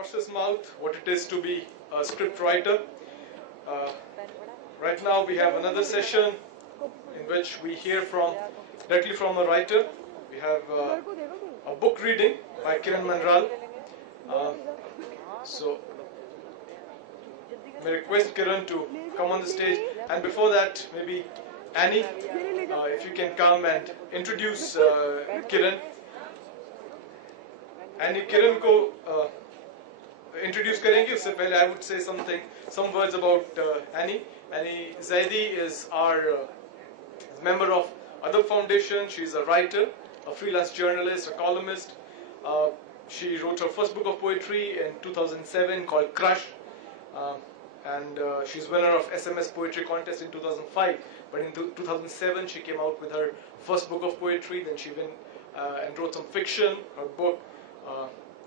horse's mouth what it is to be a script writer. Uh, right now we have another session in which we hear directly from a writer. We have a book reading by Kiran Mandral. So may request Kiran to come on the stage, and before that maybe Annie, if you can come and introduce Kiran. Annie, Kiran को introduce करेंगे. उससे पहले I would say some words about Annie. Annie Zaidi is our member of Adab Foundation. She's a writer, a freelance journalist, a columnist. She wrote her first book of poetry in 2007 called Crush, and she's winner of SMS Poetry Contest in 2005. But in 2007 she came out with her first book of poetry. Then she went and wrote some fiction. Her book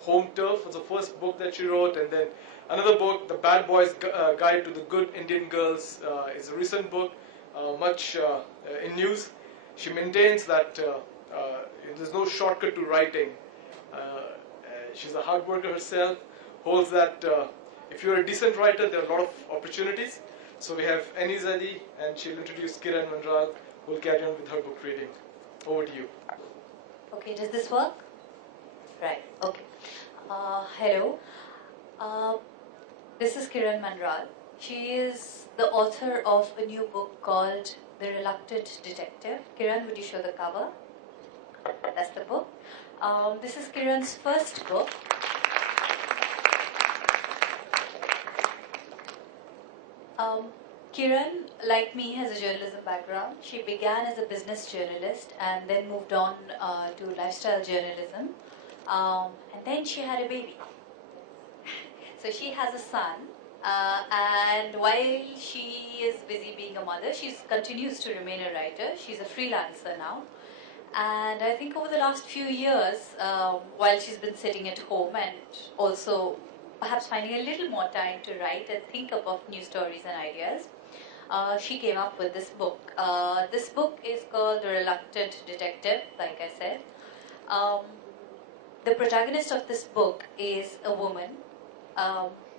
Home Turf was the first book that she wrote, and then another book, The Bad Boys Guide to the Good Indian Girls, is a recent book, much in news. She maintains that there's no shortcut to writing. She's a hard worker herself, holds that if you're a decent writer, there are a lot of opportunities. So we have Annie Zadi, and she'll introduce Kiran Mandral, who will carry on with her book reading. Over to you. Okay, does this work? Right, okay. Hello. This is Kiran Mandral. She is the author of a new book called The Reluctant Detective. Kiran, would you show the cover? That's the book. This is Kiran's first book. Kiran, like me, has a journalism background. She began as a business journalist and then moved on to lifestyle journalism. And then she had a baby. So she has a son, and while she is busy being a mother, she continues to remain a writer. She's a freelancer now. And I think over the last few years, while she's been sitting at home and also perhaps finding a little more time to write and think about new stories and ideas, she came up with this book. This book is called The Reluctant Detective, like I said. The protagonist of this book is a woman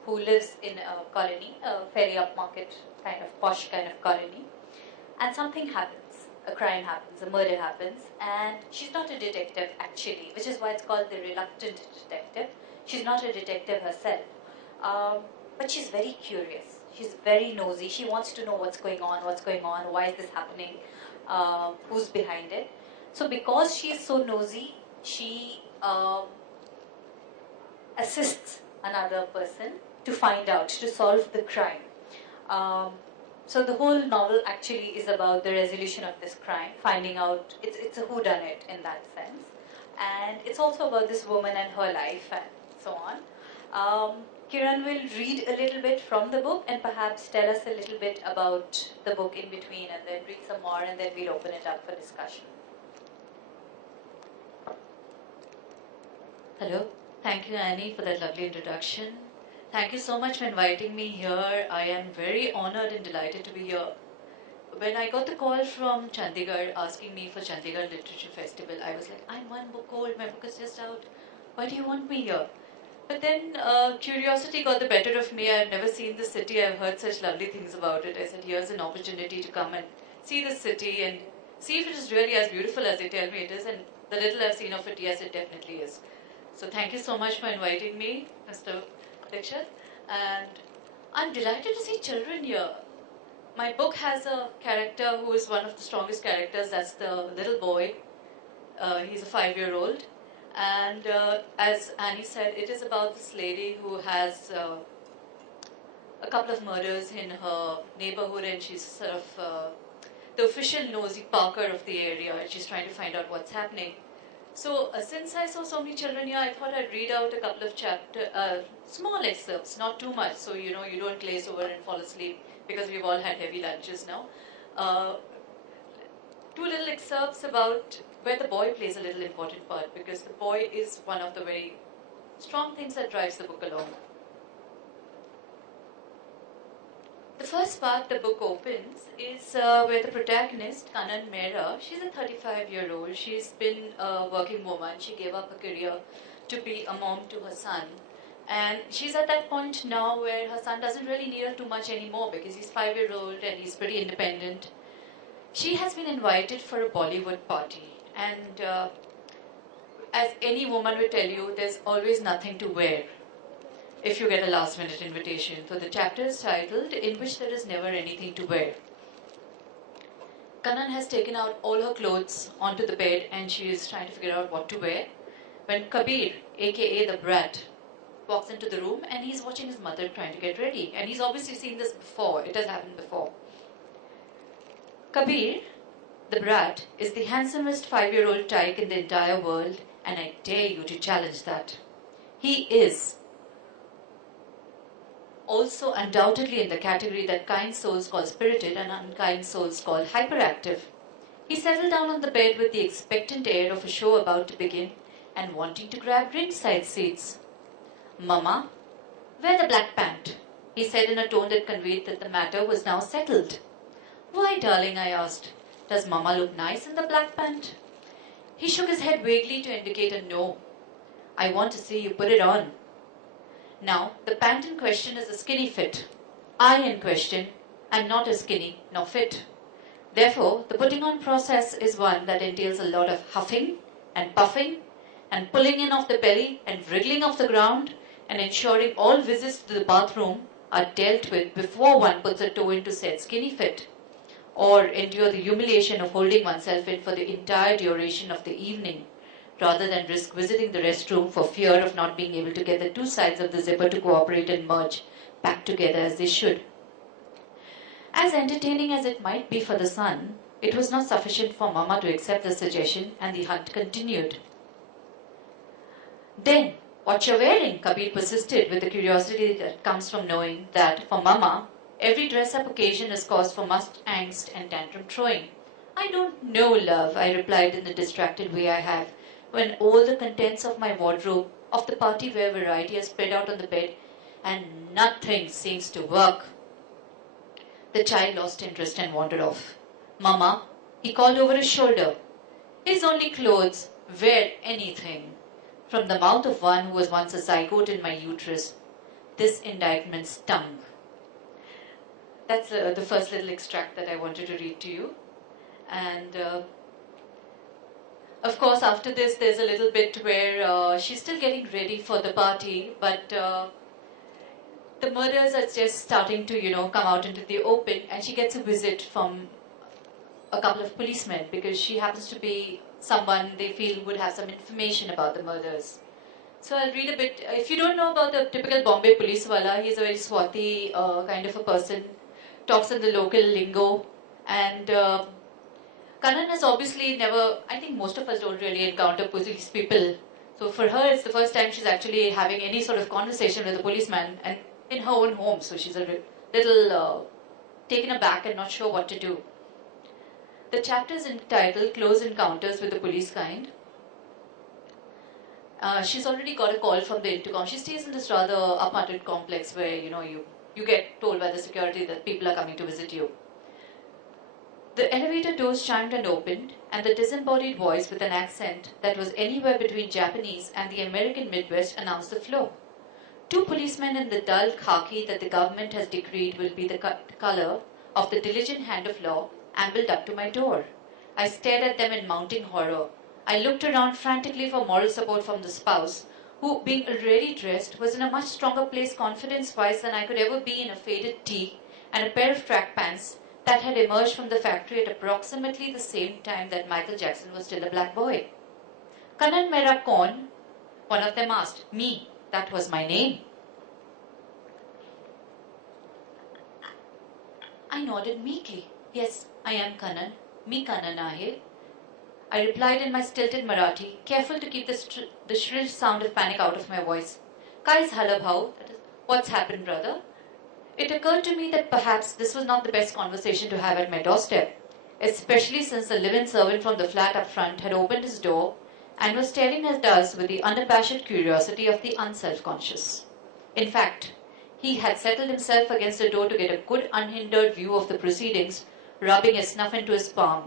who lives in a colony, a fairly upmarket kind of posh kind of colony, and something happens, a crime happens, a murder happens, and she's not a detective actually, which is why it's called the reluctant detective. She's not a detective herself, but she's very curious. She's very nosy. She wants to know what's going on, why is this happening, who's behind it. So because she is so nosy, she assists another person to find out, to solve the crime. So the whole novel actually is about the resolution of this crime, finding out, it's a whodunit in that sense. And it's also about this woman and her life and so on. Kiran will read a little bit from the book and perhaps tell us a little bit about the book in between, and then read some more, and then we'll open it up for discussion. Hello. Thank you, Annie, for that lovely introduction. Thank you so much for inviting me here. I am very honored and delighted to be here. When I got the call from Chandigarh asking me for Chandigarh Literature Festival, I was like, I'm one book old, my book is just out. Why do you want me here? But then curiosity got the better of me. I've never seen the city. I've heard such lovely things about it. I said, here's an opportunity to come and see the city and see if it is really as beautiful as they tell me it is. And the little I've seen of it, yes, it definitely is. So thank you so much for inviting me, Mr. Dixit. And I'm delighted to see children here. My book has a character who is one of the strongest characters. That's the little boy. He's a 5-year-old. And as Annie said, it is about this lady who has a couple of murders in her neighborhood, and she's sort of the official nosy Parker of the area, and she's trying to find out what's happening. So since I saw so many children here, I thought I'd read out a couple of small excerpts, not too much, so you don't glaze over and fall asleep, because we've all had heavy lunches now. 2 little excerpts about where the boy plays a little important part, because the boy is one of the very strong things that drives the book along. The first part the book opens is where the protagonist, Kanan Mehra, she's a 35-year-old. She's been a working woman. She gave up her career to be a mom to her son. And she's at that point now where her son doesn't really need her too much anymore because he's 5-year-old and he's pretty independent. She has been invited for a Bollywood party, and as any woman will tell you, there's always nothing to wear if you get a last minute invitation. So the chapter is titled, In Which There Is Never Anything to Wear. Kanan has taken out all her clothes onto the bed and she is trying to figure out what to wear when Kabir, aka the brat, walks into the room and he's watching his mother trying to get ready. And he's obviously seen this before, it has happened before. Kabir, the brat, is the handsomest 5-year-old tyke in the entire world, and I dare you to challenge that. He is also undoubtedly in the category that kind souls call spirited and unkind souls call hyperactive. He settled down on the bed with the expectant air of a show about to begin and wanting to grab ringside seats. Mama, wear the black pant, he said in a tone that conveyed that the matter was now settled. Why, darling, I asked, does Mama look nice in the black pant? He shook his head vaguely to indicate a no. I want to see you put it on. Now, the pant in question is a skinny fit. I in question am not as skinny nor fit. Therefore, the putting on process is one that entails a lot of huffing and puffing and pulling in of the belly and wriggling off the ground and ensuring all visits to the bathroom are dealt with before one puts a toe into said skinny fit, or endure the humiliation of holding oneself in for the entire duration of the evening, rather than risk visiting the restroom for fear of not being able to get the two sides of the zipper to cooperate and merge back together as they should. As entertaining as it might be for the son, it was not sufficient for Mama to accept the suggestion, and the hunt continued. Then, what you're wearing? Kabir persisted with the curiosity that comes from knowing that, for Mama, every dress-up occasion is cause for much angst and tantrum throwing. I don't know, love, I replied in the distracted way I have, when all the contents of my wardrobe of the party wear variety are spread out on the bed and nothing seems to work. The child lost interest and wandered off. Mama, he called over his shoulder. His only clothes, wear anything. From the mouth of one who was once a zygote in my uterus, this indictment stung. That's the first little extract that I wanted to read to you. And of course, after this, there's a little bit where she's still getting ready for the party, but the murders are just starting to, come out into the open, and she gets a visit from a couple of policemen because she happens to be someone they feel would have some information about the murders. So I'll read a bit. If you don't know about the typical Bombay police wala, he's a very swarthy kind of a person, talks in the local lingo, and Kanan has obviously never, I think most of us don't really encounter police people. So for her, it's the first time she's actually having any sort of conversation with a policeman, and in her own home, so she's a little taken aback and not sure what to do. The chapter is entitled Close Encounters with the Police Kind. She's already got a call from the intercom. She stays in this rather apartment complex where, you get told by the security that people are coming to visit you. The elevator doors chimed and opened, and the disembodied voice with an accent that was anywhere between Japanese and the American Midwest announced the flow. 2 policemen in the dull khaki that the government has decreed will be the color of the diligent hand of law ambled up to my door. I stared at them in mounting horror. I looked around frantically for moral support from the spouse, who, being already dressed, was in a much stronger place confidence-wise than I could ever be in a faded tee and a pair of track pants that had emerged from the factory at approximately the same time that Michael Jackson was still a black boy. Kanan mera kaun? One of them asked. Me. That was my name. I nodded meekly. Yes, I am Kanan. Me Kanan ahe. I replied in my stilted Marathi, careful to keep the shrill sound of panic out of my voice. Kai's halabhau? That is, what's happened, brother? It occurred to me that perhaps this was not the best conversation to have at my doorstep, especially since the live-in servant from the flat up front had opened his door and was staring at us with the unabashed curiosity of the unself-conscious. In fact, he had settled himself against the door to get a good unhindered view of the proceedings, rubbing his snuff into his palm,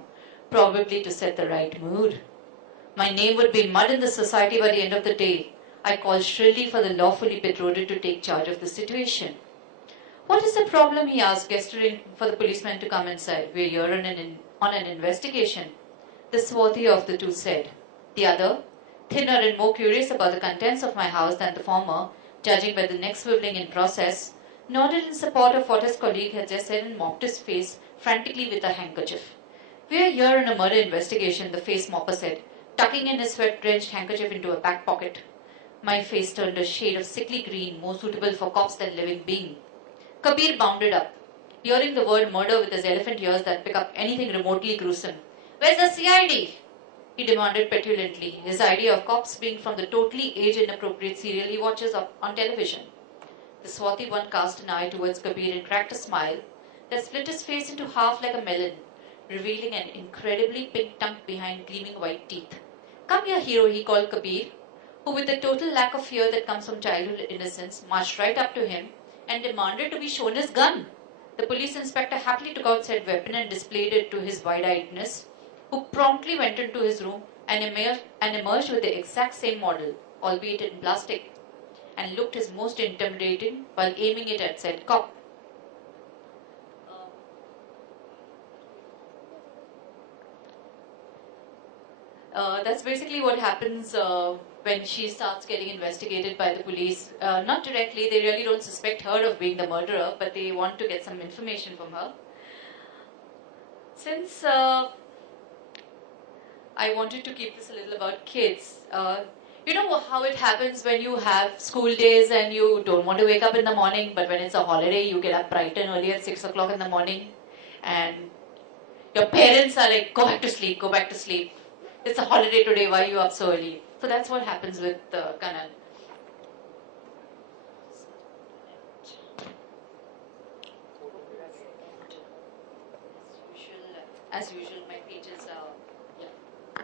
probably to set the right mood. My name would be mud in the society by the end of the day, I called shrilly for the lawfully betrothed to take charge of the situation. What is the problem? He asked, gesturing for the policeman to come inside. We're here on an investigation, the swarthy of the two said. The other, thinner and more curious about the contents of my house than the former, judging by the neck swiveling in process, nodded in support of what his colleague had just said and mopped his face frantically with a handkerchief. We are here on a murder investigation, the face mopper said, tucking in his sweat-drenched handkerchief into a back pocket. My face turned a shade of sickly green, more suitable for cops than living being. Kabir bounded up, hearing the word murder with his elephant ears that pick up anything remotely gruesome. Where's the CID? He demanded petulantly, his idea of cops being from the totally age-inappropriate serial he watches on television. The swarthy one cast an eye towards Kabir and cracked a smile that split his face into half like a melon, revealing an incredibly pink tongue behind gleaming white teeth. Come here, hero, he called Kabir, who with the total lack of fear that comes from childhood innocence, marched right up to him and demanded to be shown his gun. The police inspector happily took out said weapon and displayed it to his wide-eyedness, who promptly went into his room and emerged with the exact same model, albeit in plastic, and looked his most intimidating while aiming it at said cop. That's basically what happens when she starts getting investigated by the police. Not directly, they really don't suspect her of being the murderer, but they want to get some information from her. Since I wanted to keep this a little about kids, you know how it happens when you have school days and you don't want to wake up in the morning, but when it's a holiday, you get up bright and early at 6 o'clock in the morning, and your parents are like, go back to sleep, go back to sleep. It's a holiday today, why are you up so early? So that's what happens with Kanan. As usual, my pages are... Yeah.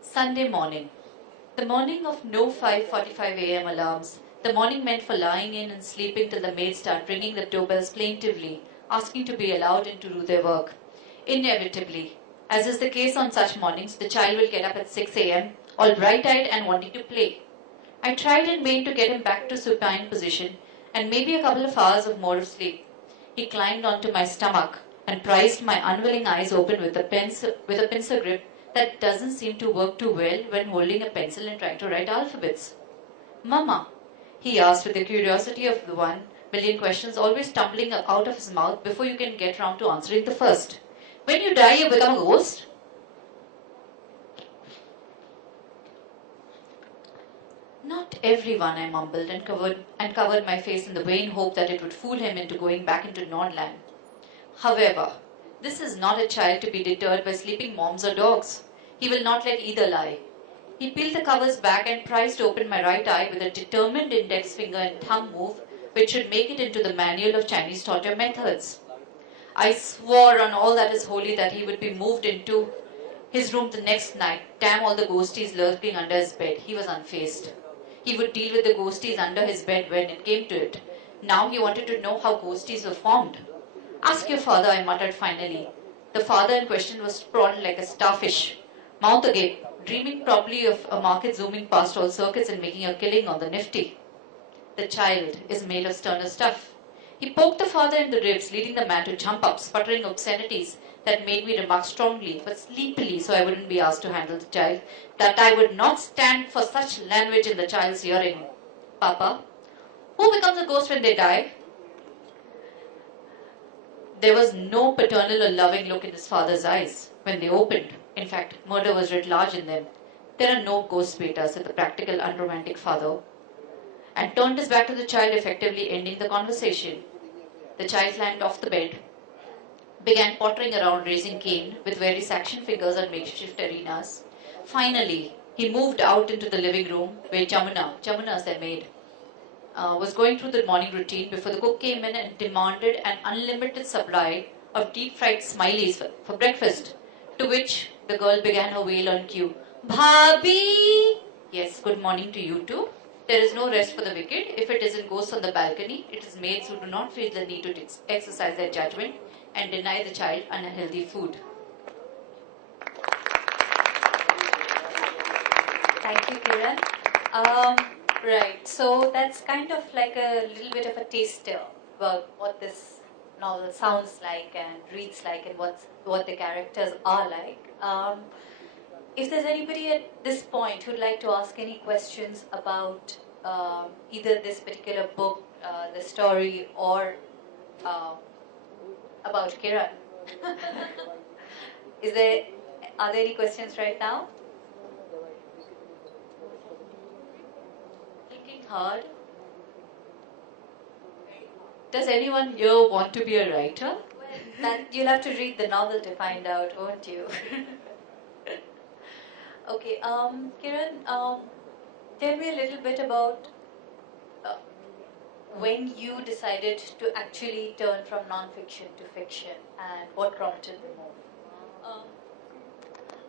Sunday morning. The morning of no 5:45 a.m. alarms. The morning meant for lying in and sleeping till the maids start ringing the doorbells plaintively, asking to be allowed in to do their work. Inevitably, as is the case on such mornings, the child will get up at 6 a.m., all bright-eyed and wanting to play. I tried in vain to get him back to supine position and maybe a couple of hours of more of sleep. He climbed onto my stomach and prized my unwilling eyes open with a pincer grip that doesn't seem to work too well when holding a pencil and trying to write alphabets. Mama, he asked with the curiosity of the 1,000,000 questions always tumbling out of his mouth before you can get round to answering the first. When you die, you become a ghost? Not everyone, I mumbled and covered my face in the vain hope that it would fool him into going back into Nordland. However, this is not a child to be deterred by sleeping moms or dogs. He will not let either lie. He peeled the covers back and prized open my right eye with a determined index finger and thumb move which should make it into the manual of Chinese torture methods. I swore on all that is holy that he would be moved into his room the next night. Damn all the ghosties lurking under his bed. He was unfazed. He would deal with the ghosties under his bed when it came to it. Now he wanted to know how ghosties were formed. Ask your father, I muttered finally. The father in question was sprawled like a starfish, mouth agape, dreaming probably of a market zooming past all circuits and making a killing on the nifty. The child is made of sterner stuff. He poked the father in the ribs, leading the man to jump up, sputtering obscenities that made me remark strongly, but sleepily, so I wouldn't be asked to handle the child, that I would not stand for such language in the child's hearing. Papa, who becomes a ghost when they die? There was no paternal or loving look in his father's eyes when they opened. In fact, murder was writ large in them. There are no ghosts, beta, said the practical, unromantic father, and turned his back to the child, effectively ending the conversation. The child climbed off the bed, began pottering around, raising cane with various action figures on makeshift arenas. Finally, he moved out into the living room where Jamuna is their maid, was going through the morning routine before the cook came in and demanded an unlimited supply of deep-fried smileys for breakfast, to which the girl began her wail on cue. Bhabhi! Yes, good morning to you too. There is no rest for the wicked. If it isn't ghosts on the balcony, it is maids who do not feel the need to exercise their judgment and deny the child unhealthy food. Thank you, Kiran. Um, right. So that's kind of like a little bit of a taster about what this novel sounds like and reads like, and what the characters are like. If there's anybody at this point who'd like to ask any questions about either this particular book, the story, or uh, about Kiran, is there are there any questions right now? Thinking hard. Does anyone here want to be a writer? That you'll have to read the novel to find out, won't you? Okay, Kiran, tell me a little bit about uh, when you decided to actually turn from non-fiction to fiction, and what prompted the move. Um,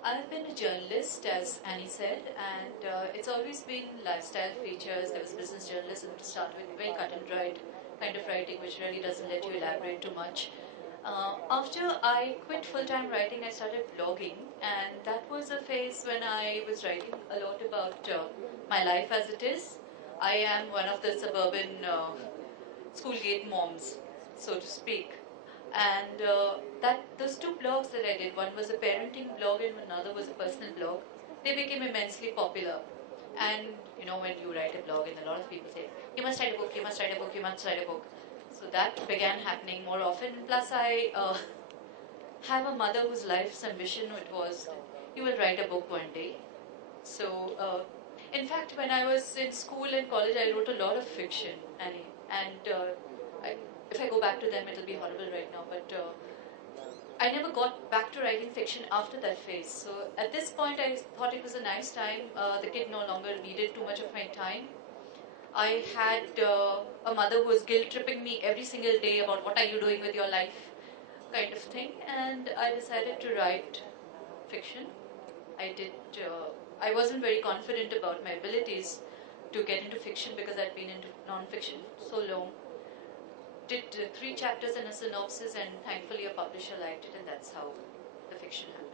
I've been a journalist, as Annie said, and it's always been lifestyle features. There was business journalism to start with, very cut and dried kind of writing, which really doesn't let you elaborate too much. After I quit full-time writing, I started blogging, and that was a phase when I was writing a lot about my life as it is. I am one of the suburban school gate moms, so to speak. And that those two blogs that I did, one was a parenting blog and another was a personal blog, they became immensely popular. And you know, when you write a blog, and a lot of people say, you must write a book, you must write a book, you must write a book. So that began happening more often. Plus, I have a mother whose life's ambition it was, you will write a book one day. So, in fact, when I was in school and college, I wrote a lot of fiction, and if I go back to them, it'll be horrible right now. But I never got back to writing fiction after that phase. So at this point, I thought it was a nice time. The kid no longer needed too much of my time. I had a mother who was guilt tripping me every single day about what are you doing with your life, kind of thing. And I decided to write fiction. I did. I wasn't very confident about my abilities to get into fiction because I'd been into non-fiction so long. Did 3 chapters and a synopsis, and thankfully a publisher liked it, and that's how the fiction happened.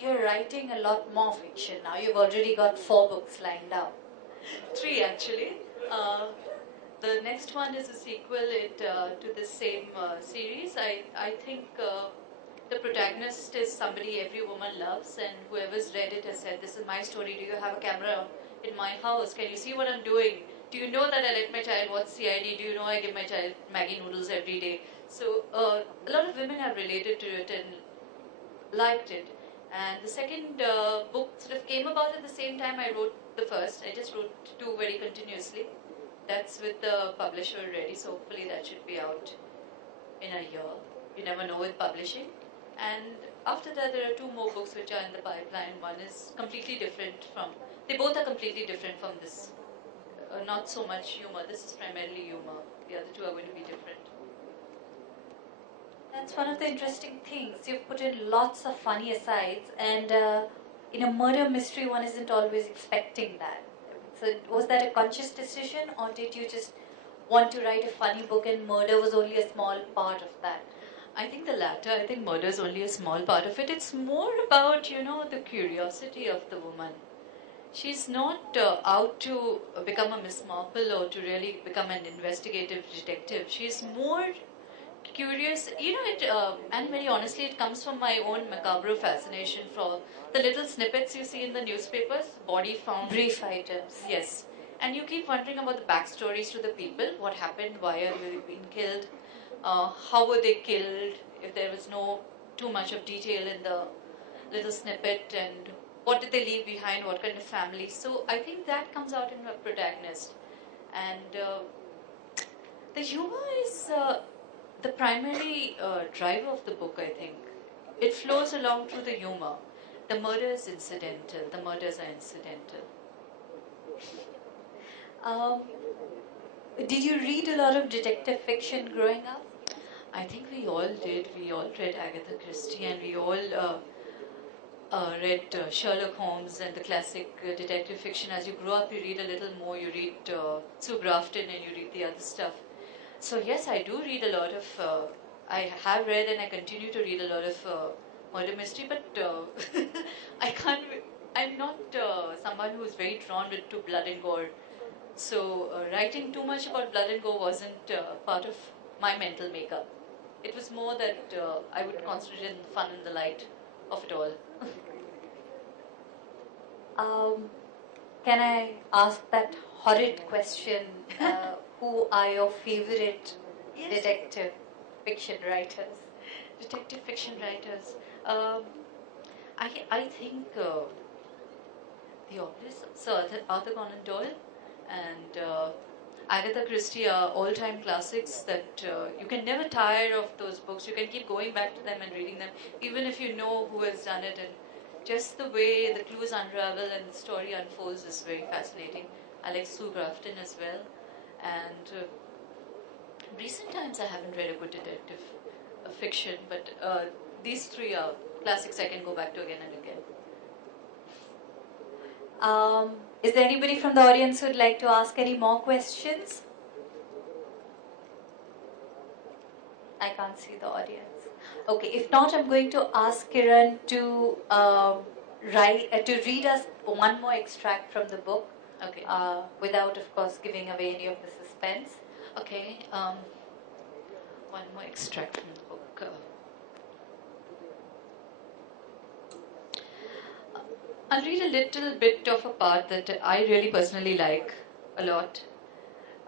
You're writing a lot more fiction now. You've already got 4 books lined up. 3 actually. The next one is a sequel to the same series. I think the protagonist is somebody every woman loves, and whoever's read it has said, this is my story. Do you have a camera in my house? Can you see what I'm doing? Do you know that I let my child watch CID? Do you know I give my child Maggie noodles every day? So a lot of women have related to it and liked it. And the second book sort of came about at the same time I wrote the first. I just wrote 2 very continuously. That's with the publisher already, so hopefully that should be out in a year. You never know with publishing. And after that, there are 2 more books which are in the pipeline. One is completely different from, they both are completely different from this. Not so much humor. This is primarily humor. The other 2 are going to be different. That's one of the interesting things. You've put in lots of funny asides, and in a murder mystery, one isn't always expecting that. So, was that a conscious decision, or did you just want to write a funny book and murder was only a small part of that? I think the latter. I think murder is only a small part of it. It's more about, you know, the curiosity of the woman. She's not out to become a Miss Marple or to really become an investigative detective. She's more curious. You know, and very honestly, it comes from my own macabre fascination for the little snippets you see in the newspapers, body found. Brief items. Yes. And you keep wondering about the backstories to the people, what happened, why are they being killed, how were they killed, if there was no too much of detail in the little snippet, and what did they leave behind, what kind of family. So I think that comes out in a protagonist. And the humor is the primary driver of the book, I think. It flows along through the humor. The murder is incidental, the murders are incidental. Did you read a lot of detective fiction growing up? I think we all did. We all read Agatha Christie, and we all read Sherlock Holmes and the classic detective fiction. As you grow up, you read a little more. You read Sue Grafton and you read the other stuff. So yes, I do read a lot of, I have read and I continue to read a lot of murder mystery, but I can't I'm not someone who's very drawn to blood and gore. So writing too much about blood and gore wasn't part of my mental makeup. It was more that I would concentrate on the fun and the light of it all. Can I ask that horrid question? Who are your favorite detective fiction writers? Detective fiction writers. I think the obvious, Sir Arthur Conan Doyle and Agatha Christie are all-time classics that you can never tire of those books. You can keep going back to them and reading them, even if you know who has done it. And just the way the clues unravel and the story unfolds is very fascinating. I like Sue Grafton as well. And recent times I haven't read a good detective fiction, but these three are classics I can go back to again and again. Is there anybody from the audience who would like to ask any more questions? I can't see the audience. Okay, if not, I'm going to ask Kiran to read us one more extract from the book. Okay. Without, of course, giving away any of the suspense. Okay. One more extract from the book. I'll read a little bit of a part that I really personally like a lot.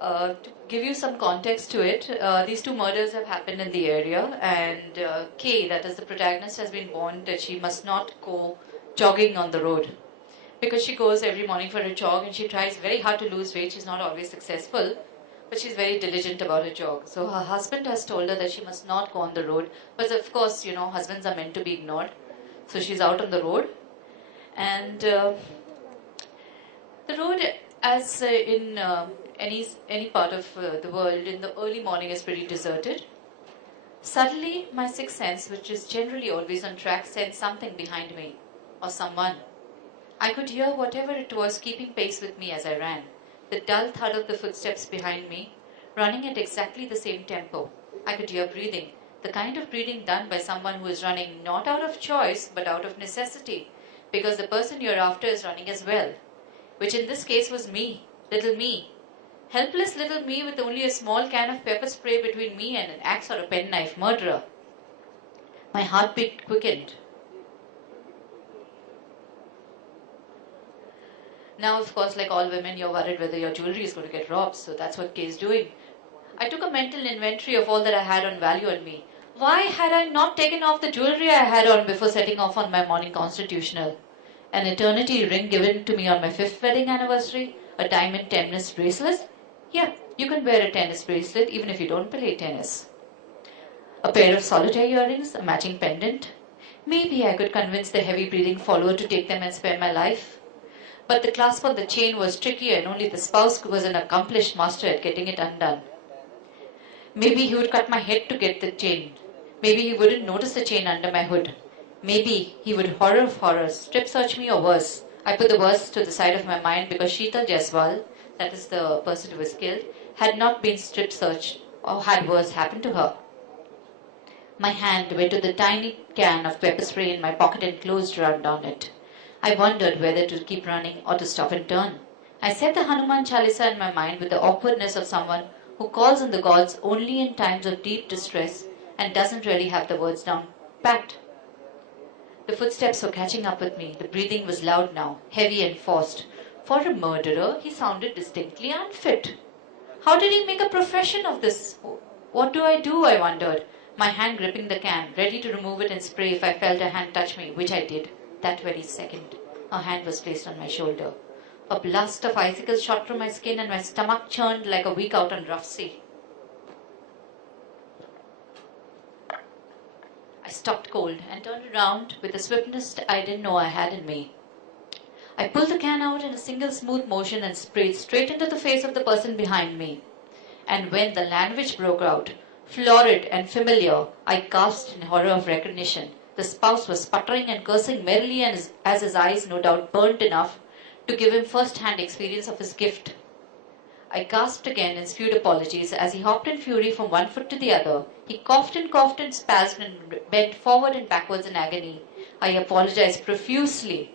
To give you some context to it, these two murders have happened in the area, and Kay, that is the protagonist, has been warned that she must not go jogging on the road. Because she goes every morning for a jog and she tries very hard to lose weight. She's not always successful, but she's very diligent about her jog. So her husband has told her that she must not go on the road. But of course, you know, husbands are meant to be ignored. So she's out on the road. And the road, as in any part of the world, in the early morning is pretty deserted. Suddenly, my sixth sense, which is generally always on track, sensed something behind me, or someone. I could hear whatever it was keeping pace with me as I ran, the dull thud of the footsteps behind me, running at exactly the same tempo. I could hear breathing, the kind of breathing done by someone who is running not out of choice, but out of necessity, because the person you're after is running as well, which in this case was me, little me. Helpless little me with only a small can of pepper spray between me and an axe or a penknife murderer. My heartbeat quickened. Now, of course, like all women, you're worried whether your jewelry is going to get robbed, so that's what Kay is doing. I took a mental inventory of all that I had on value on me. Why had I not taken off the jewelry I had on before setting off on my morning constitutional? An eternity ring given to me on my 5th wedding anniversary? A diamond tennis bracelet? Yeah, you can wear a tennis bracelet even if you don't play tennis. A pair of solitaire earrings, a matching pendant. Maybe I could convince the heavy-breathing follower to take them and spare my life. But the clasp on the chain was tricky and only the spouse was an accomplished master at getting it undone. Maybe he would cut my head to get the chain. Maybe he wouldn't notice the chain under my hood. Maybe he would, horror of horrors, strip search me or worse. I put the worst to the side of my mind because Sheetal Jaiswal, that is the person who was killed, had not been strip searched or had worse happened to her. My hand went to the tiny can of pepper spray in my pocket and closed round on it. I wondered whether to keep running or to stop and turn. I said the Hanuman Chalisa in my mind with the awkwardness of someone who calls on the gods only in times of deep distress and doesn't really have the words down packed. The footsteps were catching up with me. The breathing was loud now, heavy and forced. For a murderer, he sounded distinctly unfit. How did he make a profession of this? What do, I wondered, my hand gripping the can, ready to remove it and spray if I felt a hand touch me, which I did. That very second, a hand was placed on my shoulder. A blast of icicles shot through my skin and my stomach churned like a week out on rough sea. I stopped cold and turned around with a swiftness I didn't know I had in me. I pulled the can out in a single smooth motion and sprayed straight into the face of the person behind me. And when the language broke out, florid and familiar, I gasped in horror of recognition. The spouse was sputtering and cursing merrily as his eyes no doubt burnt enough to give him first-hand experience of his gift. I gasped again and spewed apologies as he hopped in fury from one foot to the other. He coughed and spasmed and bent forward and backwards in agony. I apologized profusely.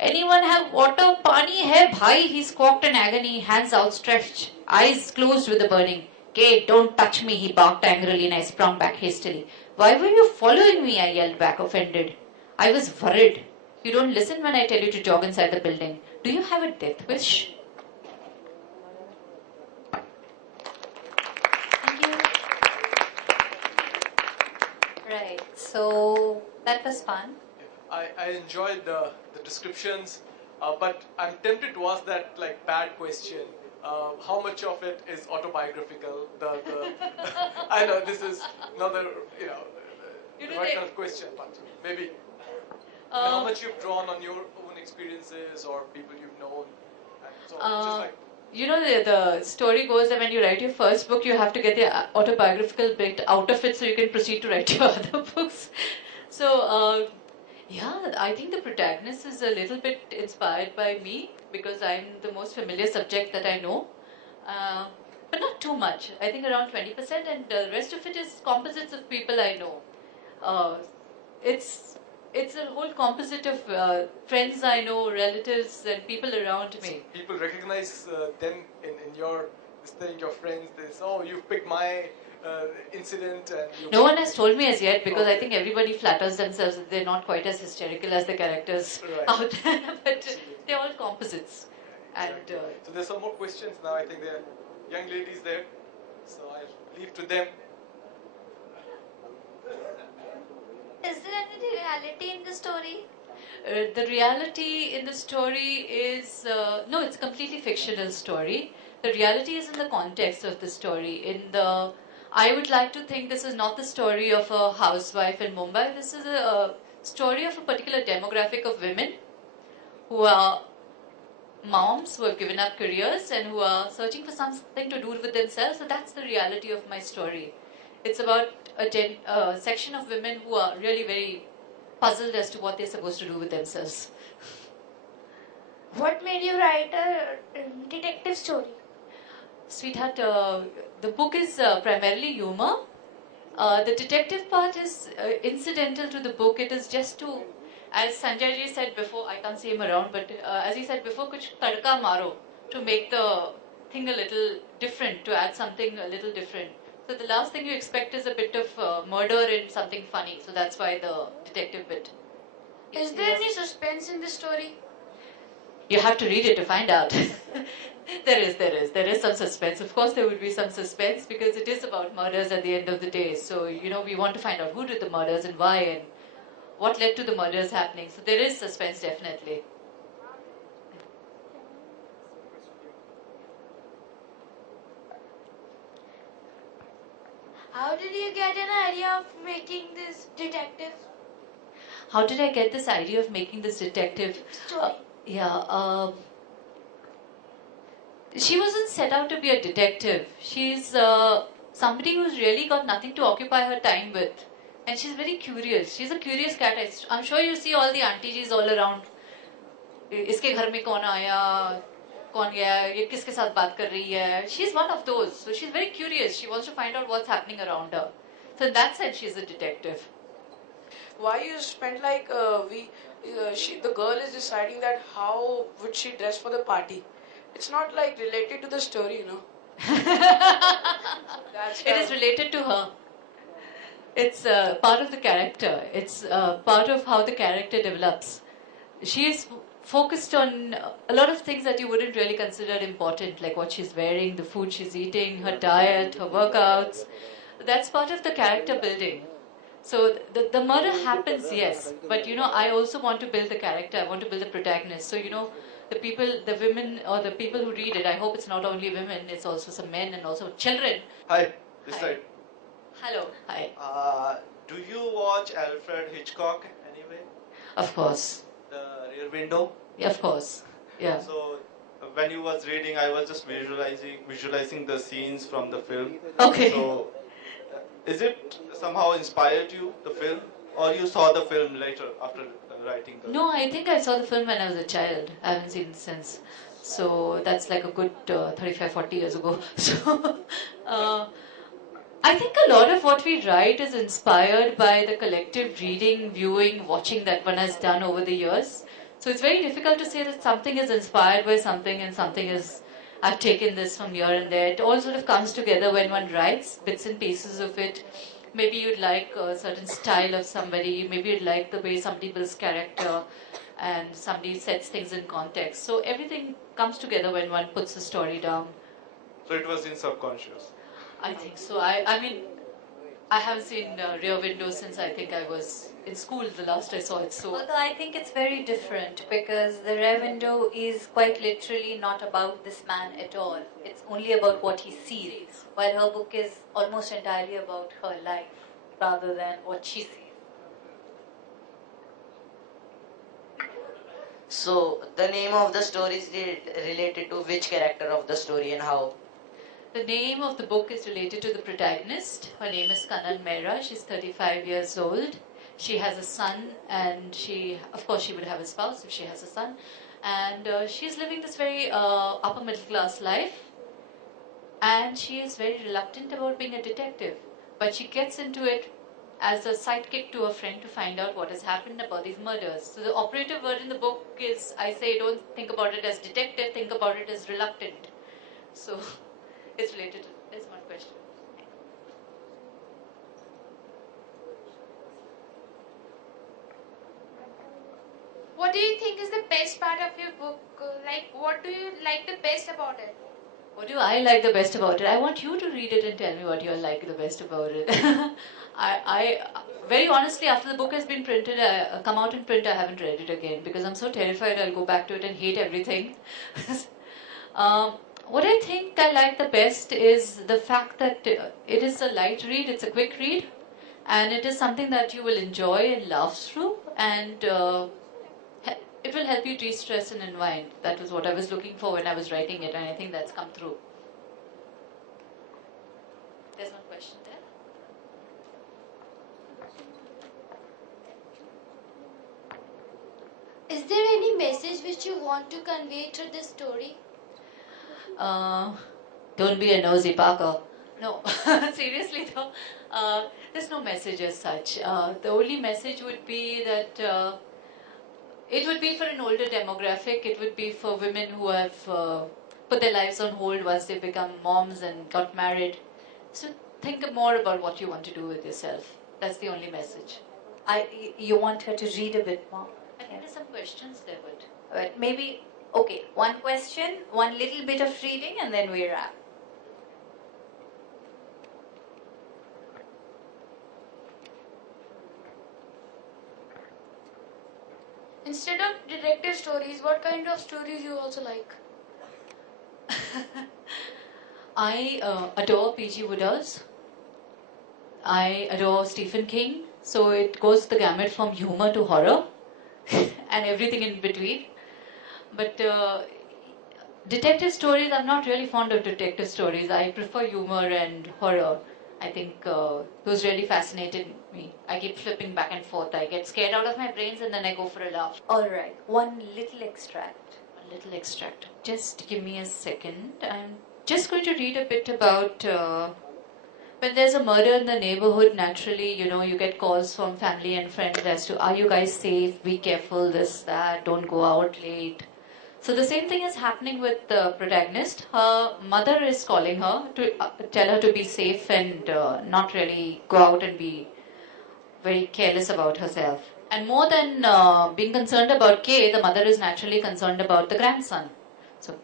Anyone have water? Pani hai bhai, he squawked in agony, hands outstretched, eyes closed with the burning. Kate, don't touch me, he barked angrily, and I sprung back hastily. Why were you following me? I yelled back, offended. I was worried. You don't listen when I tell you to jog inside the building. Do you have a death wish? Thank you. Right, so that was fun. I enjoyed the descriptions, but I'm tempted to ask that like bad question. How much of it is autobiographical? I know this is not the the right kind of question, but maybe how much you've drawn on your own experiences or people you've known, and so just like You know, the story goes that when you write your first book, you have to get the autobiographical bit out of it so you can proceed to write your other books. So, yeah, I think the protagonist is a little bit inspired by me because I'm the most familiar subject that I know. But not too much. I think around 20%, and the rest of it is composites of people I know. Uh, it's it's a whole composite of friends I know, relatives, and people around me. people recognize them in your this thing, your friends. This you've picked my incident and you. No one has told me as yet because I Okay. think everybody flatters themselves that they're not quite as hysterical as the characters Right. out there, but they're all composites. And Exactly. So there's some more questions now. I think there are young ladies there, so I'll leave to them. Is there any reality in the story? the reality in the story is no, it's a completely fictional story. The reality is in the context of the story. I would like to think this is not the story of a housewife in Mumbai. This is a story of a particular demographic of women who are moms who have given up careers and who are searching for something to do with themselves. So that's the reality of my story. It's about a section of women who are really very puzzled as to what they're supposed to do with themselves. What made you write a detective story? Sweetheart, the book is primarily humor. The detective part is incidental to the book. It is just to, as Sanjay ji said before, I can't see him around, but as he said before, kuch tadka maro, to make the thing a little different, to add something a little different. So the last thing you expect is a bit of murder and something funny. So that's why the detective bit. Is there any suspense in the story? You have to read it to find out. There is some suspense. Of course, there would be some suspense because it is about murders at the end of the day. So, we want to find out who did the murders and why and what led to the murders happening. So, there is suspense definitely. How did you get an idea of making this detective How did I get this idea of making this detective? story? Yeah, she wasn't set out to be a detective. She's somebody who's really got nothing to occupy her time with. And she's very curious. She's a curious cat. I'm sure you see all the aunties all around. इसके घर में कौन आया, कौन गया, ये किसके साथ बात कर रही है. She's one of those. So she's very curious. She wants to find out what's happening around her. So in that sense, she's a detective. Why you spent like the girl is deciding that how would she dress for the party. It's not like related to the story, That's It is related to her. It's part of the character. It's part of how the character develops. She is focused on a lot of things that you wouldn't really consider important, like what she's wearing, the food she's eating, her diet, her workouts. That's part of the character building. So the murder happens, yes, but I also want to build the character. I want to build the protagonist. So the women or the people who read it, I hope it's not only women, it's also some men and also children. Hi, this Hi. side. Hello, hi. Do you watch Alfred Hitchcock anyway? Of course, The Rear Window. yeah, of course, yeah. So when you was reading, I was just visualizing the scenes from the film. Okay. So is it somehow inspired you, the film, or you saw the film later after writing the? No, I think I saw the film when I was a child. I haven't seen it since. So that's like a good 35, 40 years ago. So I think a lot of what we write is inspired by the collective reading, viewing, watching that one has done over the years. So it's very difficult to say that something is inspired by something and something is, I've taken this from here and there. It all sort of comes together when one writes bits and pieces of it. Maybe you'd like a certain style of somebody, maybe you'd like the way somebody builds character and somebody sets things in context. So everything comes together when one puts a story down. So it was in subconscious. I think so. I mean, I haven't seen Rear Window since I think I was in school the last I saw it. So Although I think it's very different because the Rear Window is quite literally not about this man at all. It's only about what he sees, while her book is almost entirely about her life rather than what she sees. So the name of the story is related to which character of the story and how? the name of the book is related to the protagonist. Her name is Kanan Mehra. She's 35 years old. She has a son, and of course, she would have a spouse if she has a son. And she's living this very upper middle class life. And she is very reluctant about being a detective. But she gets into it as a sidekick to a friend to find out what has happened about these murders. So the operative word in the book is, I say, don't think about it as detective, think about it as reluctant. So it's related to, there's one question. What do you think is the best part of your book? Like, what do you like the best about it? What do I like the best about it? I want you to read it and tell me what you like the best about it. I very honestly, after the book has been printed, come out in print, I haven't read it again because I'm so terrified I'll go back to it and hate everything. What I think I like the best is the fact that it is a light read, it's a quick read, and it is something that you will enjoy and laugh through, and it will help you de-stress and unwind. That was what I was looking for when I was writing it, and I think that's come through. There's one question there. Is there any message which you want to convey through this story? Don't be a nosy Parker. No, seriously though, there's no message as such. The only message would be that it would be for an older demographic. It would be for women who have put their lives on hold once they become moms and got married. So think more about what you want to do with yourself. That's the only message. You want her to read a bit more. I think there's some questions there, but But maybe, okay, one question, one little bit of reading, and then we wrap. Instead of detective stories, what kind of stories you also like? I adore P.G. Woodhouse. I adore Stephen King. So it goes the gamut from humor to horror and everything in between. But detective stories, I'm not really fond of detective stories. I prefer humor and horror. I think those really fascinated me. I keep flipping back and forth. I get scared out of my brains and then I go for a laugh. All right, one little extract. A little extract. Just give me a second. I'm just going to read a bit about when there's a murder in the neighborhood. Naturally, you get calls from family and friends as to, are you guys safe? Be careful, this, that, don't go out late. So the same thing is happening with the protagonist. Her mother is calling her to tell her to be safe and not really go out and be very careless about herself. And more than being concerned about Kay, the mother is naturally concerned about the grandson. So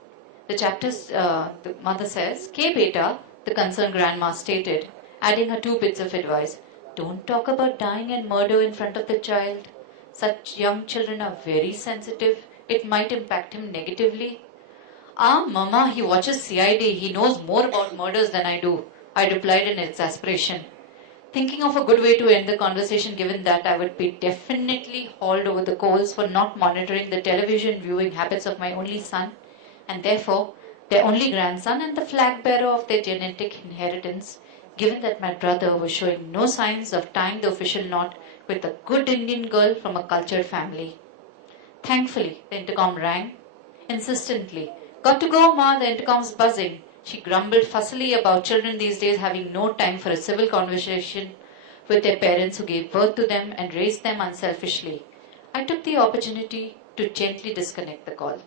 the chapters, the mother says, Kay beta, the concerned grandma stated, adding her 2 bits of advice. Don't talk about dying and murder in front of the child. Such young children are very sensitive. It might impact him negatively. Mama, he watches CID. He knows more about murders than I do, I replied in exasperation. Thinking of a good way to end the conversation, given that I would be definitely hauled over the coals for not monitoring the television viewing habits of my only son, and therefore their only grandson and the flag bearer of their genetic inheritance, given that my brother was showing no signs of tying the official knot with a good Indian girl from a cultured family. Thankfully, the intercom rang insistently. Got to go, Ma, the intercom's buzzing. She grumbled fussily about children these days having no time for a civil conversation with their parents who gave birth to them and raised them unselfishly. I took the opportunity to gently disconnect the call.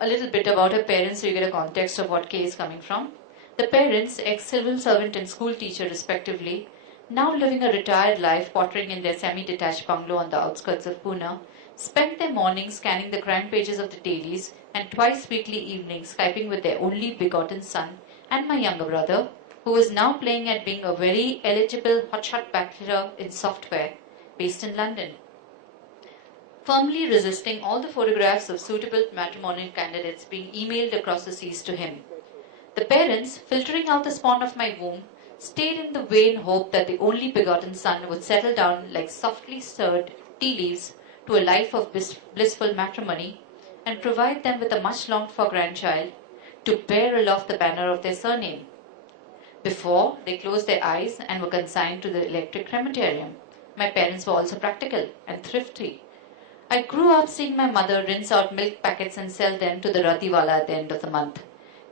A little bit about her parents so you get a context of what Kay is coming from. The parents, ex-civil servant and school teacher respectively, now living a retired life pottering in their semi-detached bungalow on the outskirts of Pune, spent their mornings scanning the crime pages of the dailies and twice weekly evenings Skyping with their only begotten son and my younger brother, who was now playing at being a very eligible hotshot bachelor in software based in London, firmly resisting all the photographs of suitable matrimonial candidates being emailed across the seas to him. The parents, filtering out the spawn of my womb, stayed in the vain hope that the only begotten son would settle down like softly stirred tea leaves to a life of blissful matrimony and provide them with a much longed for grandchild to bear aloft the banner of their surname. Before they closed their eyes and were consigned to the electric crematorium, my parents were also practical and thrifty. I grew up seeing my mother rinse out milk packets and sell them to the Ratiwala at the end of the month.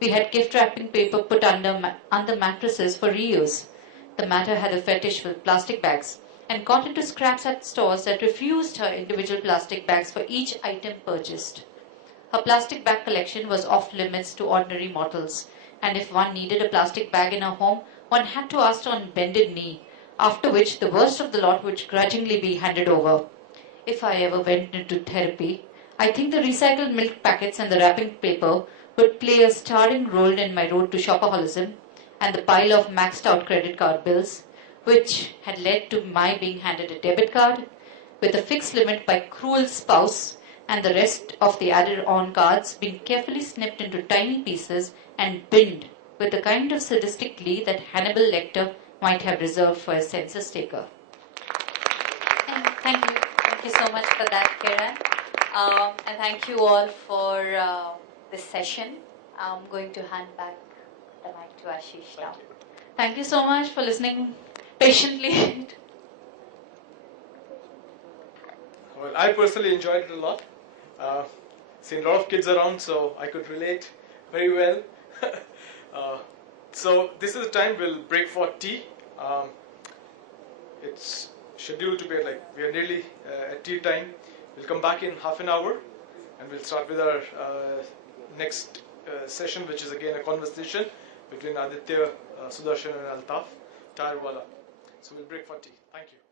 We had gift wrapping paper put under mattresses for reuse. The matter had a fetish for plastic bags and got into scraps at stores that refused her individual plastic bags for each item purchased. Her plastic bag collection was off limits to ordinary mortals, and if one needed a plastic bag in her home, one had to ask on bended knee, after which the worst of the lot would grudgingly be handed over. If I ever went into therapy, I think the recycled milk packets and the wrapping paper would play a starring role in my road to shopaholicism and the pile of maxed out credit card bills, which had led to my being handed a debit card with a fixed limit by cruel spouse and the rest of the added on cards being carefully snipped into tiny pieces and binned with the kind of sadistic glee that Hannibal Lecter might have reserved for a census taker. Thank you. Thank you so much for that, Kiran. And thank you all for this session. I'm going to hand back the mic to Ashish now. Thank you so much for listening patiently. Well, I personally enjoyed it a lot. Seen a lot of kids around, so I could relate very well. So this is the time we'll break for tea. It's scheduled to be we are nearly at tea time. We'll come back in half an hour and we'll start with our next session, which is again a conversation between Aditya, Sudarshan and Altaf, Tarwala. So we'll break for tea. Thank you.